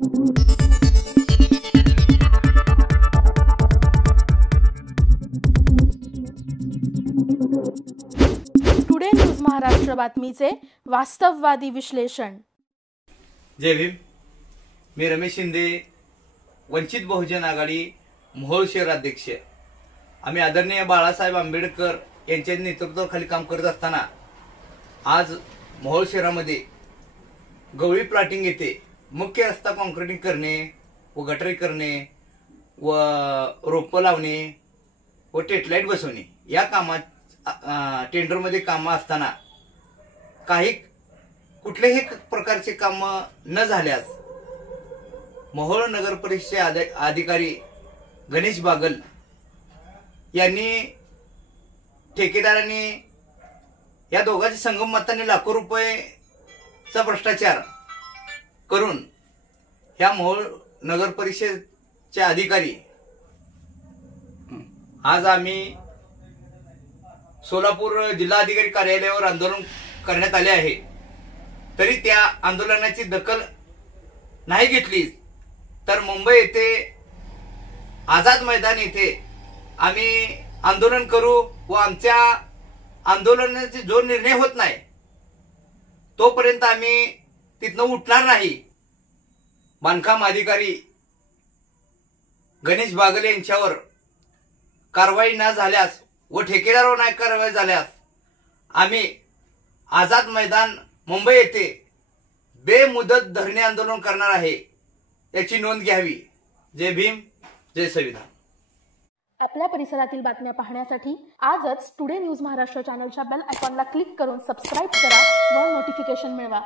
Today news Maharashtra बातमीचे वास्तववादी विश्लेषण। जय भीम। मी रमेश शिंदे, वंचित बहुजन आघाडी मोहोळ शहर अध्यक्ष। आम्ही आदरणीय बाळासाहेब आंबेडकर यांच्या नेतृत्वाखाली काम करत असताना आज मोहोळ शहरामध्ये गवळी प्लॉटिंग येथे मुख्य रस्ता कॉन्क्रीटिंग करणे व गटरी करणे व रोपं लावणे व टेटलाईट बसवणे या कामात टेंडरमध्ये कामं असताना काही कुठलेही प्रकारचे काम न झाल्यास मोहोळ नगर परिषदेचे अधिकारी गणेश बागल यांनी ठेकेदारांनी या दोघांच्या संगमताने लाखो रुपयेचा भ्रष्टाचार करून या मोहोळ नगर परिषदेचे अधिकारी आज आम्ही सोलापूर जिल्हाधिकारी कार्यालयावर आंदोलन करण्यात आले आहे, तरी त्या आंदोलनाची दखल नाही घेतली तर मुंबई येथे आझाद मैदान येथे आम्ही आंदोलन करू व आमच्या आंदोलनाचा जो निर्णय होत नाही तोपर्यंत आम्ही तिथनं उठणार नाही। बांधकाम अधिकारी गणेश बागल यांच्यावर कारवाई न झाल्यास व ठेकेदारावर नाही कारवाई झाल्यास आम्ही आझाद मैदान मुंबई येथे बेमुदत धरणे आंदोलन करणार आहे, याची नोंद घ्यावी। जय भीम, जय संविधान। आपल्या परिसरातील बातम्या पाहण्यासाठी आजच टुडे न्यूज महाराष्ट्र चॅनलच्या बेल आयकॉनला क्लिक करून सबस्क्राइब करा व नोटिफिकेशन मिळवा।